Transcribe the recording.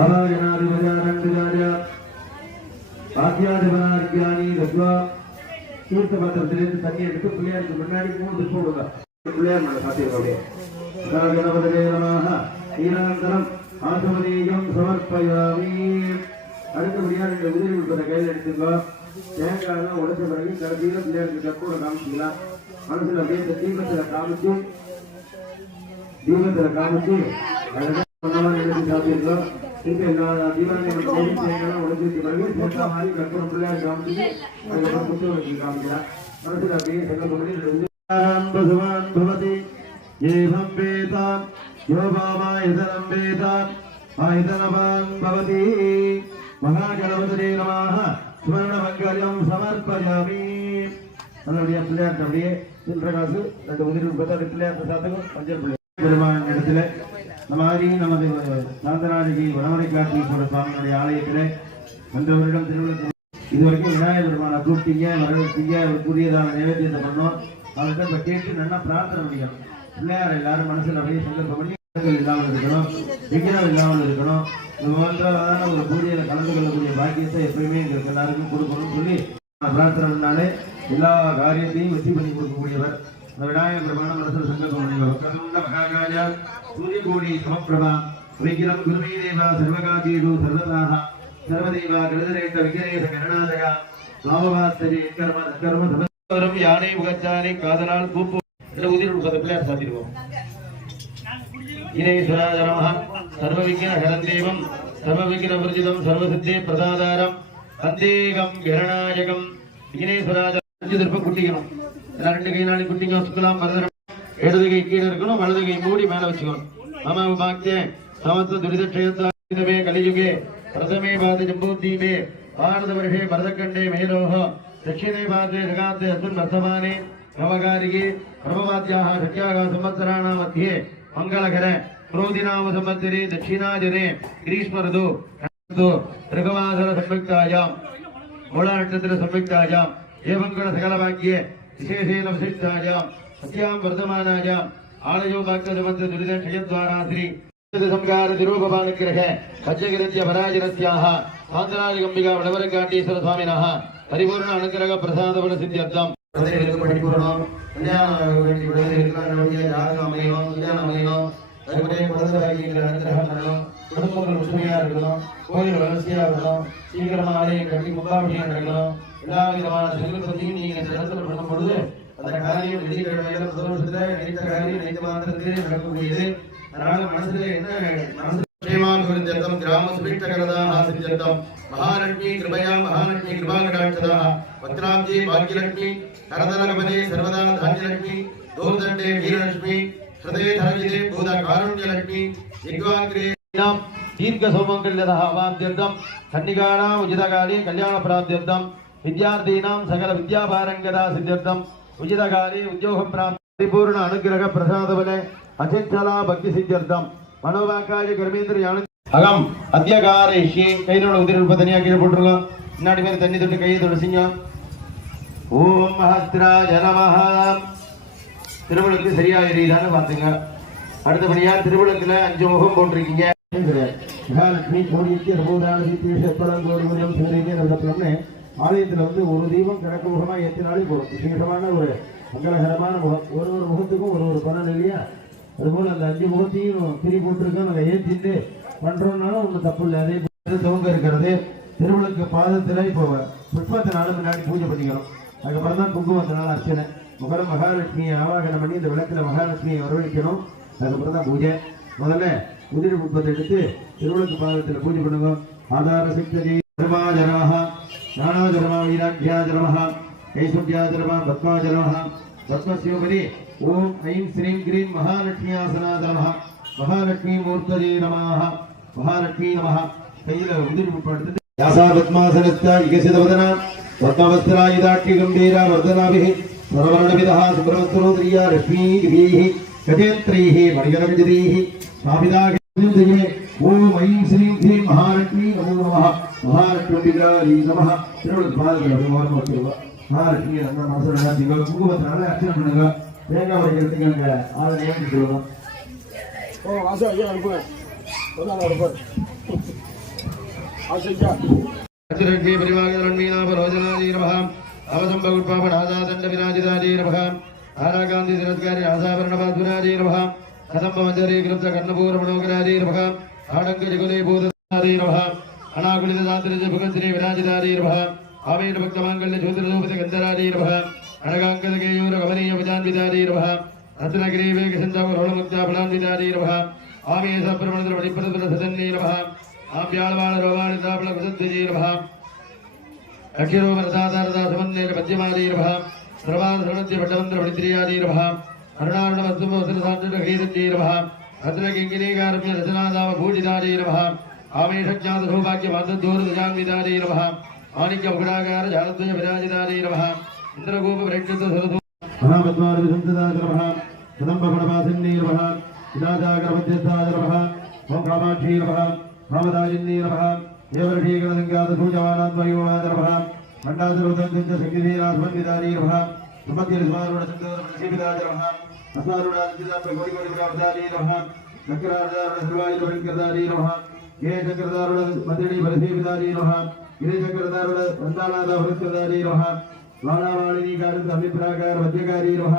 ஆராயணாதிபதியாரண்டிகாரியா ஆத்தியாதிபனாரியானி தத்வா தீர்த்த பாத்திரத்திலிருந்து தண்ணி எடுத்து பிள்ளையாருக்கு முன்னாடி 3 திருப்பம் விடுங்க. பிள்ளையார் மேல சாத்திருக்கோம். கணபதே நமஹ ஈராந்தரம் ஆசமதீயம் சமர்ப்பயாமி. அடுத்தபடியாக இந்த உதிரி உட்பட கையில் எடுத்துக்கோ. தேங்காயெல்லாம் உடைச்ச பிறகு கடைசியில் பிள்ளையாருக்கு கற்பூரம் காமிச்சிக்கலாம். மனசுல அப்படியே இந்த தீபத்துல காமிச்சு சாப்பிட்டுருக்கோம். திருப்பி எல்லா தீபாவளி தேங்காயெல்லாம் உடைச்சிருக்க பிறகு தேங்காய் மாதிரி கற்பூரம் பிள்ளையார் காமிச்சு அதுக்கப்புறம் புத்தகத்துக்கு காமிக்கலாம். மனசுல அப்படியே சங்கப்படி பகவான் பவதி ஏவம் வேதாம் யோபாமாயுதனம் வேதாம் ஆயுதனவான் பவதி. மகாகணபதே நமஹ சுவர்ண மங்கல்யம் சமர்ப்பயாமி. அதனுடைய பிள்ளையார் அப்படியே சில்றகாசு 2 உதிரி உட்பட்ட பிள்ளையார் பிரசாதகம் பஞ்சல் பிள்ளை பெருமான் இடத்துல இந்த மாதிரி நமது சாந்தனாதிகி வனமனை காட்டீஸ்வரர் சுவாமியுடைய ஆலயத்திலே அந்த வருடம் திருவிழா இதுவரைக்கும் விநாயகர் பெருமானை கூப்பிட்டீங்க வரவேற்பீங்க கூடியதான நைவேத்தியத்தை பண்ணோம். அவர்கிட்ட இப்ப கேட்டு நல்லா பிரார்த்தனை பண்ணிக்கணும். பிள்ளையார் எல்லாரும் மனசுல அப்படியே சங்கல்பம் பண்ணி இல்லாமல் இருக்கணும், விக்ரம் இல்லாமல் இருக்கணும். இது போன்றதான ஒரு பூஜையில கலந்து கொள்ளக்கூடிய பாக்கியத்தை எப்பயுமே எங்களுக்கு எல்லாருக்கும் கொடுக்கணும்னு சொல்லி பிரார்த்தனை பண்ணாலே எல்லா காரியத்தையும் வெற்றி பண்ணி கொடுக்கக்கூடியவர் அந்த விநாயகர் பெருமான மனசுல சங்கல்பம் பண்ணிக்கணும். சூரிய கோடி சமப்பிரபா விக்ரம் குருமே தேவா சர்வகாஜீடு சர்வதாக சர்வதேவா கருதரேட்ட விக்னேச கருணாதகா பாவவாஸ்தரி கர்ம கர்ம சமஸ்வரம் யானை முகச்சாரி காதனால் பூப்பு உதிரி உட்பட்ட பிள்ளையார் சாத்திடுவோம். ஈனேஸ்வராய நமஹ சர்வ விக்ன ஹரந்தேவம் சர்வ விக்ன வர்ஜிதம் சர்வ சித்தே பிரசாதாரம் அந்தேகம் கரணாயகம். ஈனேஸ்வராய திருப்ப குட்டிக்கணும். 2 கை நாளை குட்டிங்க சுக்கலாம். மரதரம் இடது கை கீழே இருக்கணும், வலது கை மூடி மேல வச்சுக்கணும். மாமா பாக்தே சமஸ்த துரிதக்ஷயத்வே கலியுகே பிரதமே பாத ஜம்பூதீபே பாரத வருஷே பரதக்கண்டே மேலோஹ தட்சிணே பாதே ஜகாத்தே அஸ்மின் வர்த்தமானே நவகாரிகே பிரபவாத்யாஹ சத்யாஹ சம்வத்சராண மத்தியே மங்களகர क्रोधिनाम संवत्सरे दक्षिणाजने ग्रीष्म ऋतु ऋगवासर संयुक्तायां मूला नक्षत्र संयुक्तायां एवं गुण सकल भाग्ये विशेषेण विशिष्टायां सत्यां वर्धमानायां आलयो भक्तजमन्त दुरित क्षयद्वारा श्री संगार तिरुपपाणिग्रह पज्जगिरस्य पराजरस्याः सान्द्रादिगम्बिका वडवरकाटीश्वर स्वामिनः परिपूर्ण अनुग्रह प्रसाद फल सिद्ध्यर्थं परिपूर्णं குடும்பங்கள் ஒற்றுமையா இருக்கணும், கோயில் வளர்ச்சியா இருக்கணும், சீக்கிரமா ஆலயம் கட்டி கும்பாபிஷேகம் நடக்கணும். எல்லா விதமான செல்வத்தையும் நீங்க இந்த இடத்துல பண்ணும் பொழுது அந்த காரியம் வெள்ளிக்கிழமையில புதவசத்துல நினைத்த காரியம் நினைத்த மாத்திரத்திலே நடக்கக்கூடியது. அதனால மனசுல என்ன மனசு கிராம சுபீட்சகரதாக சித்தியர்த்தம் மகாலட்சுமி கிருபயா மகாலட்சுமி கிருபாகடாட்சதா பத்ராப்தி பாக்கியலட்சுமி கரதலகபதே சர்வதா தான்யலட்சுமி தோர்தண்டே வீரலட்சுமி हृदय धर्मिदे भूत कारुण्यलक्ष्मी दिग्वाग्रे नाम दीर्घ सौमंगल्यतः अवाप्त्यर्थं कन्निकानां उचितकाले कल्याणप्राप्त्यर्थं विद्यार्थीनां सकल विद्यापारंगता सिद्ध्यर्थं उचितकाले उद्योगप्राप्ति परिपूर्ण अनुग्रह प्रसादबले अचिंचला भक्ति सिद्ध्यर्थं मनोवाकाय कर्मेंद्र यान अगम अद्यकारेषि கையில உதிரி உபதனியா கீழ போட்டுருங்க. முன்னாடி மேல தண்ணி தொட்டு கையை தொடுசிங்க. ஓம் மஹத்ராய நமஹ. திருவிளக்கு சரியா எரியுதான்னு பாத்துங்க. அடுத்தபடியா திருவிளக்குல 5 முகம் போட்டிருக்கீங்க. மகாலட்சுமி கோடிக்கு ஆலயத்துல ஒரு தீபம் கிழக்கு முகமா ஏற்றினாலே போடும். விசேஷமான ஒரு மங்களகரமான முகம். ஒரு முகத்துக்கும் ஒரு பலன் இல்லையா? அதுபோல அந்த 5 முகத்தையும் திரி போட்டிருக்கோம். நாங்கள் ஏற்றிட்டு பண்றோம்னாலும் ஒன்றும் தப்பு இல்லை. அதே போல துவங்க இருக்கிறது திருவிளக்கு பாதத்துல இப்போ புஷ்பத்தினால முன்னாடி பூஜை பண்ணிக்கிறோம். அதுக்கப்புறம் தான் குங்குமத்தினால அர்ச்சனை. முதல்ல மகாலட்சுமியை ஆவாகனம் பண்ணி இந்த விளக்குல மகாலட்சுமியை வரவழைக்கணும். அதுக்கப்புறம் தான் பூஜை. முதல்ல உதிரி புஷ்பத்தை எடுத்து திருவிளக்கு பாதத்தில் பூஜை பண்ணுங்க. ஆதார சிக்தஜி தர்மாஜனமஹ ஞானாஜனமஹ வீராஜ்யாஜனமஹ கைசுப்யாஜனமஹ பத்மாஜனமஹ பத்மஸ்யோபதி ஓம் ஐம் ஸ்ரீம் கிரீம் மகாலட்சுமியாசனாஜனமஹ மகாலட்சுமி மூர்த்தஜே நமஹ மகாலட்சுமி நமஹ. கையில உதிரி புஷ்பம் எடுத்துட்டு யாசா பத்மாசனஸ்தா விகசிதவதனா பத்மவஸ்திராயுதாட்சி கம்பீரா வர்தனாபிஹி सर्ववर्णविदः सुब्रह्मण्योदरिया लक्ष्मीभिः गजेन्द्रैः मणिगणविजैः स्थापिताः ओम ऐं श्रीं ह्रीं महालक्ष्मी नमो नमः महालक्ष्मीगायै नमः. महालक्ष्मी மனசுல குங்குமத்தினால அர்ச்சனை பண்ணுங்க. தேங்காய் உடைக்கிறதுக்கு அங்க ஆளை நியமிச்சு சொல்லுங்க. ஓ வாசம் ஐயா அனுப்புங்க. अतिरक्षे परिवारमीनापरोचनादी नमः अवसंभगुट्पापनादादंड विराजितादी नमः आराकांति तिरस्कारी आसाभरणपादुरादी नमः कदम्बमंजरी कृप्त कर्णपूर्वमनोगरादी नमः आडंक जगुले भूतदादी नमः अनाकुलित दात्रिज भगवत्री विराजितादी नमः आवेन भक्तमांगल्य ज्योतिर्लोपित गंधरादी नमः अनगांकद केयूर गमनीय विजान्वितादी नमः रत्नगिरी वेगसंजावरोणमुक्ता फलान्वितादी नमः आमेश प्रमणद्र मणिप्रदुर सदन्नी नमः आप्याळवाळ रोवाणि तापल कुसद्विजी नमः अक्षरो वरदादारदा समन्नेल पद्यमादी नमः सर्वान् सर्वज्ञ भट्टमन्त्र मणित्रियादी नमः अरुणारुण वस्तुमोसन साक्षुरघीरजी नमः अत्रकिङ्गिनीकारम्य रचनादाव भूजितादी नमः आमेशज्ञात सौभाग्य मातद्धोरदजान्वितादी नमः माणिक्य मुकुटाकार जालद्वय विराजितादी नमः इंद्रगोप प्रेक्षित सरधो महापद्मार विसंतदाय नमः कदम्बफलवासिन्नी नमः विनाशाग्रमध्यस्थाय नमः ओं कामाक्षी नमः भावदायिन्नी नमः देवर्षीगणसङ्गातसूचमानात्मयोगाय नमः मण्डासुरदन्तञ्च शक्तिधीरास्मन्वितारी नमः सुमध्यस्मारुणसंगोरसीविताय नमः अस्मारुणादिताप्रकोटिकोटिप्राप्तारी नमः चक्रार्धारुणसर्वायुधभयङ्करदारी नमः ये चक्रदारुणमतिणी बलसेवितारी नमः गिरे चक्रदारुण वन्दानाथवृत्तदारी नमः वाणावाणिनी कारन्तमित्राकार मध्यकारी नमः